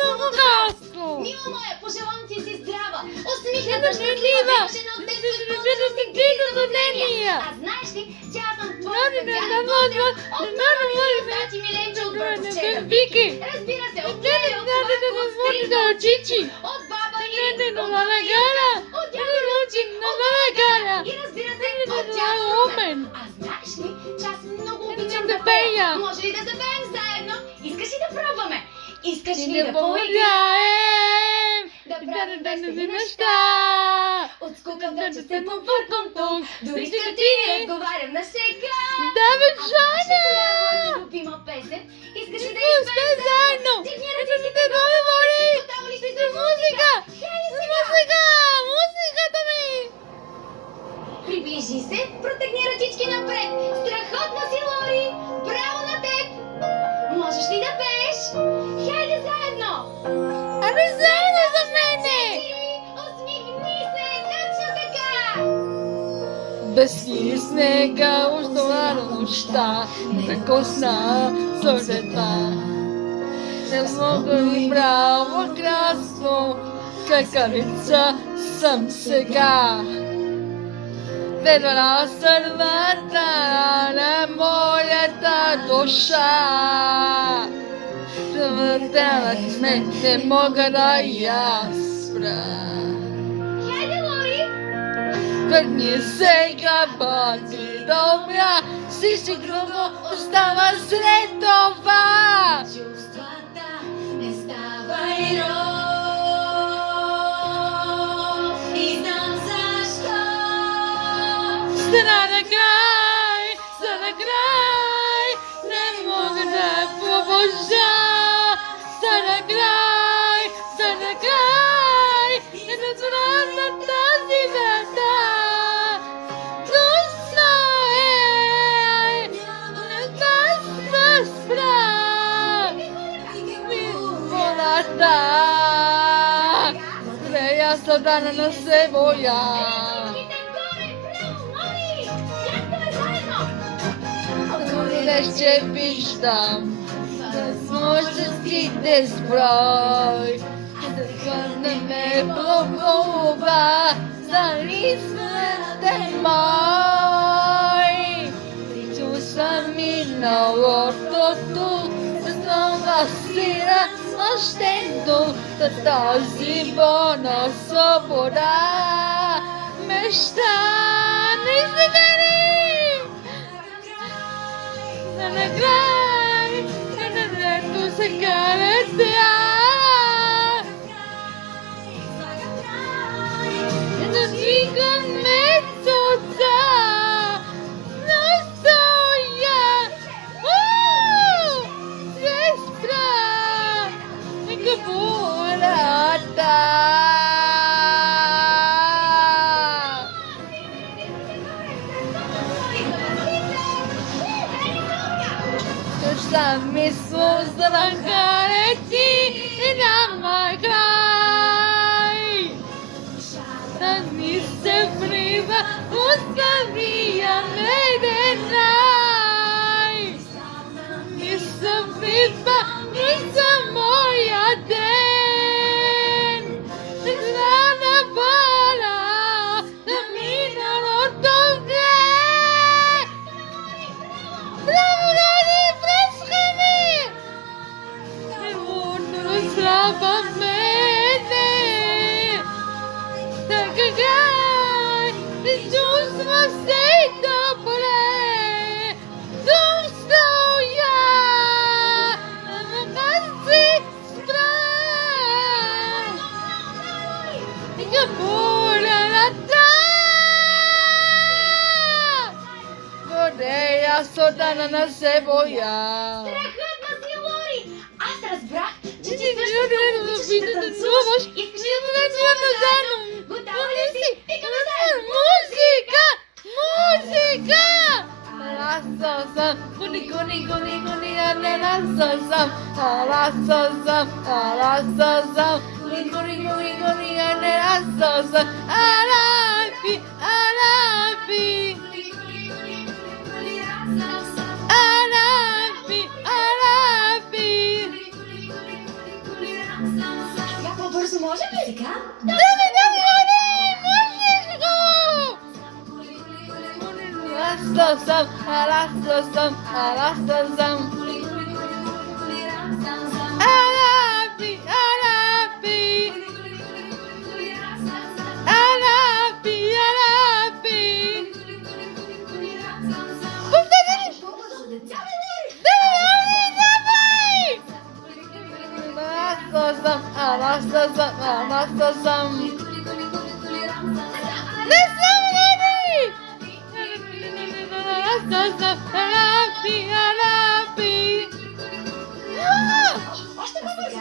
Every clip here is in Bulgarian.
много гасно. Мила моя, пожелавам ти си здрава, усмихната, щастлива, жена от детство и Задължения. А знаеш ли, че аз съм твоя специален гостя от новата Стати Миленче от братовчета Вики. Разбира се, от Леля, от Славко, от Стринко, от Чичи, от баба Ини, от Мама Янка, от дядо Лучи, от Мама Галя и разбира се, от дядо Румен. А знаеш ли, че аз много обичам да пея? Може ли да запеем заедно? Искаш ли да пробваме? Искаш ли да поиграем? Да правим весели неща. От скука вече се побъркам тук. Дори с картини разговарям на сега. Да, бе, А Жана! знаеш ли коя е моята любима песен? Искаш ли да изпеем заедно? Дигни ръчичките Много моли! Готова ли си За музика! Музика! Музиката ми! Приближи се, протегни ръчички напред. Страхотна си, Лори! Браво на теб! Можеш ли да пееш? Хайде заедно! Абе, заедно за мене! Усмихни се, точно така! Без ти снега оставя нощта, прекосна сърдета. Не мога ли браво красно, какавица съм сега. Ведра сървата на моята душа. Завъртяват ме, не мога да я спра. Хайде, Лори! Върни сега, бъди добра, всичко друго остава след това. Чувствата не ставай роб. И знам защо. Стана на край, не мога да побожа. Стана край, не да спра на тази врата. Трудно е, не да спра. Волата, трея съдана на се боя. Ще виждам възможностите сброй, да хвърнеме блокова за листите мой. Чувства миналото тук, знова си размъщено, тази вълна свобода мечта не изгони. На край, ето се карате. Да двигам метода, но стоя. Не спра, нека бурата. Sam mi suzdrangati nama kraj. Da mi se priva ustavija medenaj. Mi se priva nisam moja den. Zrana bala da mi narodovne. Содана на себоя. Страхотна си, Лори! Аз разбрах, че ти също много обичаш да танцуваш. Искаш ли да танцуваме заедно? Готова ли си? Викаме заедно! Музика! Музика! Аласасам, гуни, гуни, гуни, гуни, аласасам, аласасам, аласасам, гуни, гуни, гуни, гуни, аласасам, алафи, алафи. Alafi, alafi. Alastasam, alastasam, alastasam. Arabi, Arabi. Arabi, Arabi. Alastasam, alastasam, alastasam. Arabi, Arabi. Още по-бързо.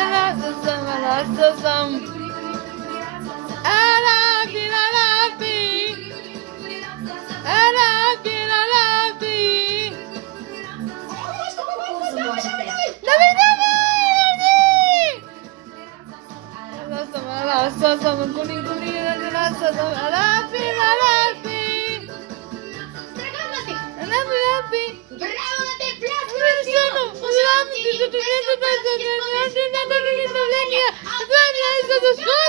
Alastasam, alastasam. Arabi, Arabi. Arabi, Arabi. Още по-бързо. Давай, давай! Alastasam, alastasam, guli, guli, alastasam, Arabi, Arabi. Тръгваме. Arabi, Arabi. Браво на теб, пляскаме Arabi, силно. Пожелавам ти Arabi. весел празник, изпълнен с бъдещи успехи.